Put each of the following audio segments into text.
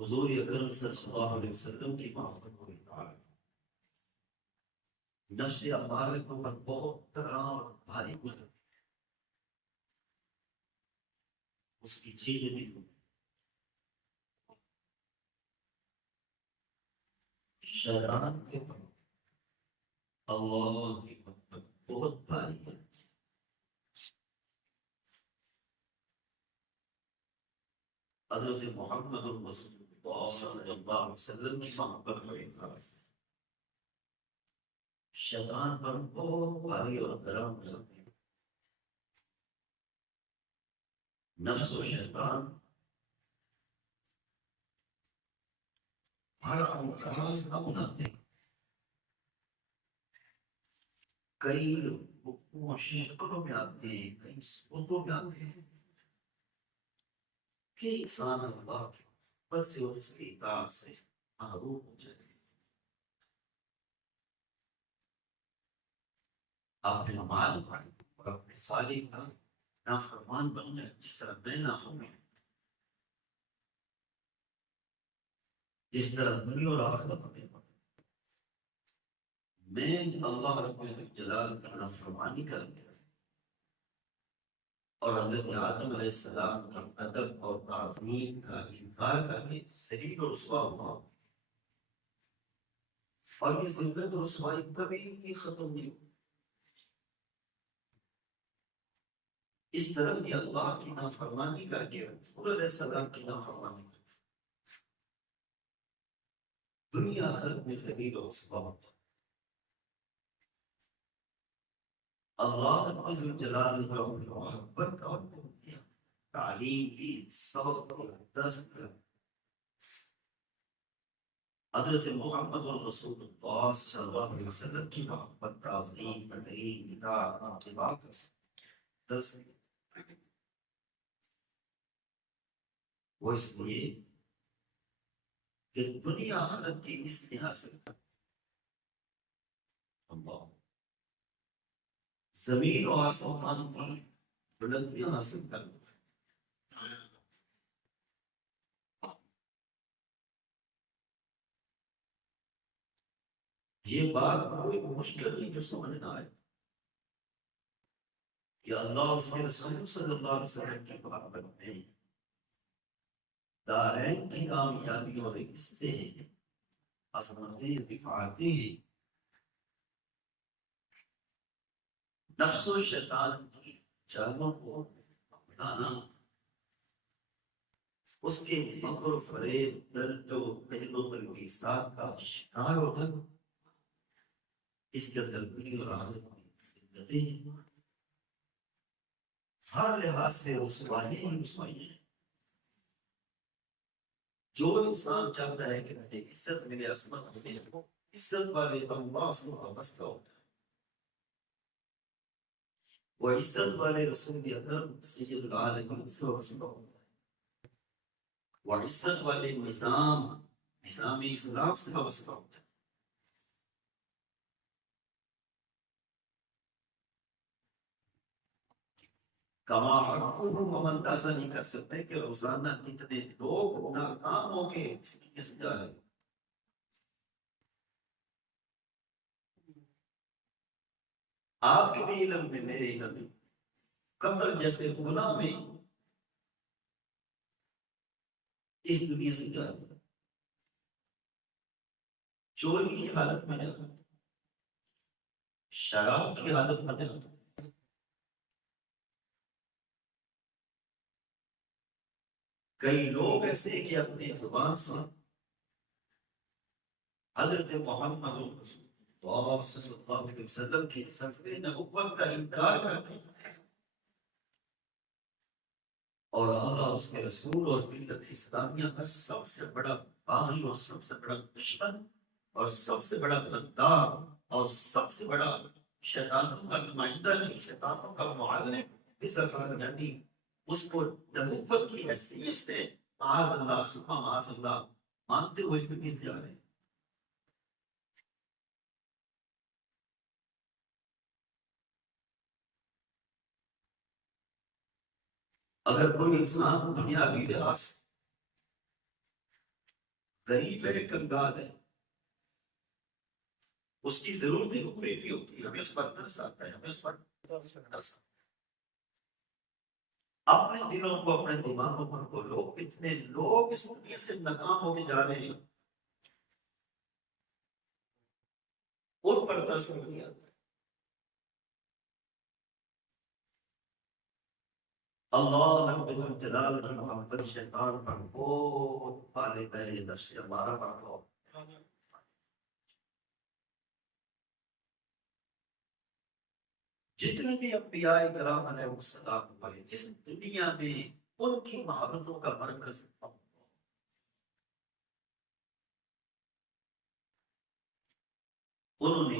حضور اکرم صلی اللہ علیہ وسلم کی محبت کو اطاعت، نفس امارہ کے اوپر بہت تگڑا اور بھاری گزر، اس کی چیز بھی شیطان کے اوپر اللہ کی محبت بہت بھاری ہے۔ حضرت محمد رسول اللہ صلی اللہ علیہ وسلم کی محبت کو اطاعت شیطان پر بہت بھاری اور گرم ہوتے ہیں۔ نفس و شیطان ہر امکان نہ بناتے ہیں، کئی حکموں شکلوں میں آتے ہیں، کئی صورتوں میں آتے ہیں کہ انسان اللہ کی محبت سے اور اس کی اطاعت سے محروم ہو جائے۔ اپنے مال اور اپنے فالح کا نافرمان بن جائے، جس طرح میں نافرمان، جس طرح دنیا اور آخرت میں اللہ رب الجلال کا نافرمانی کر دیا اور حضرت آدم علیہ السلام کا ادب اور تعظیم کا انکار کر کے ذلیل اور رسوا ہوا، اور یہ ذلت اور رسوائی کبھی ختم نہیں ہوئی۔ اس طرح کی اللہ کی نافرمانی کر کے حضور علیہ السلام کی نافرمانی کر کے دنیا آخرت میں ذلیل اور رسوا ہوتا۔ اللہ رب الجلال نے جو اپنی محبت کا حکم دیا، تعلیم دی، سبق کو درس کیا، حضرت محمد رسول اللہ صلی اللہ علیہ وسلم کی محبت، تعظیم، تقریم، اطاعت، اتباع کا درس دیا۔ وہ اس لیے کہ دنیا آخرت کی اس لحاظ سے اللہ زمین و آسمان کی بلندیاں حاصل کر، یہ بات کوئی مشکل نہیں جو سمجھ نہ آئے کہ اللہ اس کے رسول صلی اللہ علیہ وسلم کی محبت میں دارین کی کامیابی اور عزتیں، عظمتیں، رفعتیں، نفس و شیطان کی چالوں کو اپنانا، اس کے مکر و فریب، درد و پہلو و حساب کا شکار ہوتا، اس کے اندر دنیا اور آخرت کی زندگی ہر لحاظ سے رسوائی ہی رسوائی ہے۔ جو انسان چاہتا ہے کہ مجھے عزت ملے، عظمت ملے، عزت والے اللہ سے وابستہ ہوتا ہے، وہ عزت والے رسول اکرم سید العالمین سے وابستہ ہوتا ہے، وہ عزت والے نظام اسلام سے وابستہ ہوتا ہے۔ کما ہم اندازہ نہیں کر سکتے کہ روزانہ کتنے لوگ ناکام ہو کے اس طریقے سے جا رہے ہیں۔ آپ کے بھی علم میں، میرے علم میں، قتل جیسے گناہ میں اس دنیا سے جا رہے ہیں، چوری کی حالت میں جا رہے ہیں، شراب کی حالت میں جا رہے ہیں۔ کئی لوگ ایسے کہ اپنی زبان سے حضرت محمد رسول اللہ صلی اللہ علیہ وسلم کی ختم نبوت کا انکار کرتے ہیں، اور اللہ اس کے رسول اور ملت اسلامیہ کا سب سے بڑا باغی اور سب سے بڑا دشمن اور سب سے بڑا غدار اور سب سے بڑا شیطانوں کا نمائندہ نہیں، شیطانوں کا معلم اس افراد یعنی اس کو نبوت کی حیثیت سے معاذ اللہ سبحان معاذ اللہ مانتے ہوئے اس میں کس جا رہے ہیں۔ اگر کوئی انسان دنیاوی لحاظ غریب ہے، کنگال ہے، اس کی ضرورتیں پوری نہیں ہوتی، ہمیں اس پر ترس آتا ہے، ہمیں اس پر ترس آتا ہے۔ اپنے دلوں کو، اپنے دماغوں پر کھولو، اتنے لوگ اس دنیا سے ناکام ہو کے جا رہے ہیں، ان پر ترس نہیں آتا۔ اللہ رب الجلال کی محبت شیطان پر بہت غالب ہے، یہ نفس ہمارا پر ہو۔ جتنے بھی انبیاء کرام علیہ السلام ہوئے اس دنیا میں، ان کی محبتوں کا مرکز اللہ۔ انہوں نے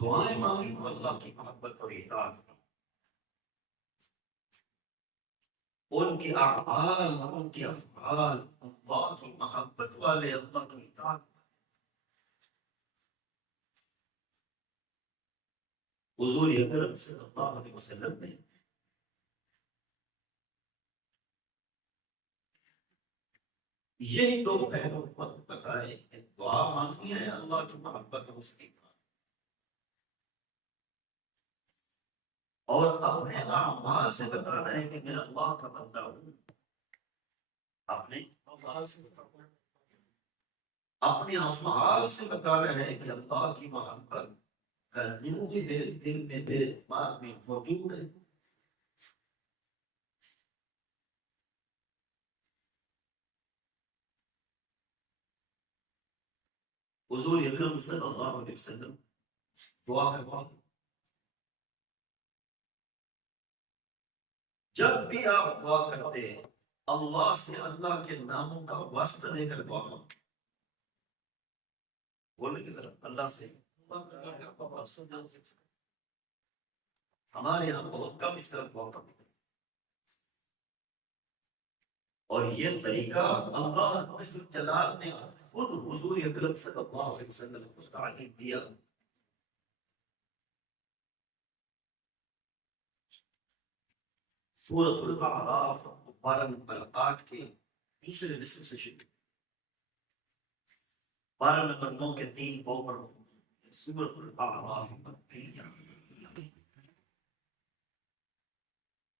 دعائیں مانگی تو اللہ کی محبت اور اطاعت، ان کے اعمال، ان کے افعال اللہ کی محبت والے، اللہ کی اطاعت۔ حضور اکرم صلی اللہ علیہ وسلم نے یہی دو پہلو بتائے کہ دعا مانگنی ہے اللہ کی محبت اور اس کی اطاعت، اور اپنے اعمال سے بتانا ہے کہ میں اللہ کا بندہ ہوں، اپنے افعال سے بتانا ہے، اپنے افعال سے بتانا ہے کہ اللہ کی محبت کا نور ہے دل میں، میرے دماغ میں موجود ہے۔ حضور اکرم صلی اللہ علیہ وسلم دعا کروا، جب بھی آپ دعا کرتے ہیں اللہ سے اللہ کے ناموں کا واسطہ دے کر دعا مانگو۔ بولیں گے ذرا، اللہ سے ہمارے یہاں بہت کم اس طرح دعا کرتے ہیں، اور یہ طریقہ اللہ رب الجلال نے خود حضور اکرم صلی اللہ علیہ وسلم کو تعلیم دیا۔ سورۃ الاعراف 12 نمبر 8 کے دوسرے نصف سے شروع، 12 نمبر 9 کے 3 پاؤں پر سورۃ الاعراف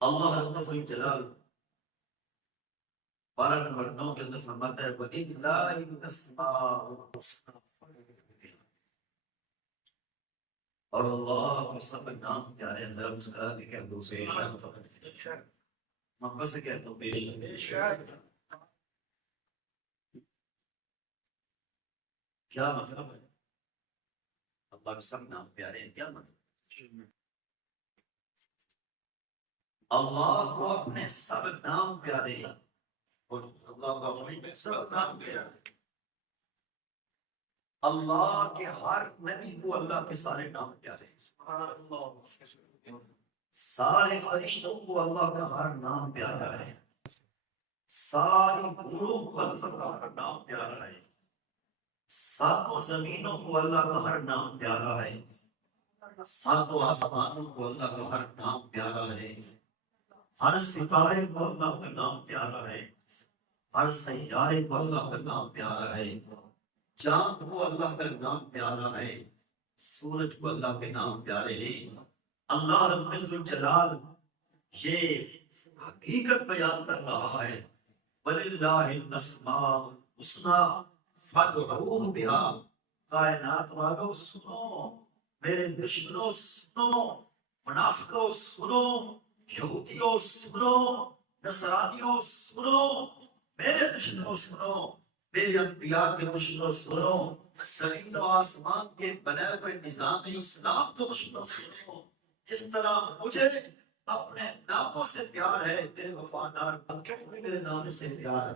اللہ رب الجلال 12 نمبر 9 کے اندر فرماتا ہے وَلِلَّهِ الْأَسْمَاءُ الْحُسْنَىٰ، اور اللہ کے سب نام پیارے ہیں۔ ذرا مسکرا کے کہہ دو سے محبت سے کہتا ہوں بے شک۔ کیا مطلب ہے؟ اللہ کے سب نام پیارے ہیں، کیا مطلب؟ اللہ کو اپنے سب نام پیارے ہیں، اور اللہ کو اپنے سب نام پیارے ہیں۔ اللہ کے ہر نبی کو اللہ کے سارے نام پیارے ہیں، سبحان اللہ۔ سارے فرشتوں کو اللہ کا ہر نام پیارا ہے، ساری روح کو اللہ کا ہر نام پیارا ہے، ساتوں زمینوں کو اللہ کا ہر نام پیارا ہے، ساتوں آسمانوں کو اللہ کا ہر نام پیارا ہے، ہر ستارے کو اللہ کا نام پیارا ہے، ہر سیارے کو اللہ کا نام پیارا ہے، چاند کو اللہ کا نام پیارا ہے، سورج کو اللہ کے نام پیارے ہیں۔ اللہ رب الجلال یہ حقیقت بیان کر رہا ہے وَلِلَّهِ الْأَسْمَاءُ الْحُسْنَىٰ فَادْعُوهُ بِهَا۔ کائنات والو سنو، میرے دشمنوں سنو، منافقوں سنو، یہودیوں سنو، نصرانیوں سنو، میرے دشمنوں سنو، میرے انبیاء کے دشمنوں سنو، زمین و آسمان کے بنائے ہوئے نظام اسلام کے دشمنوں سنو۔ جس طرح مجھے اپنے ناموں سے پیار ہے، تیرے وفادار بندوں کو بھی میرے نام سے پیار ہے۔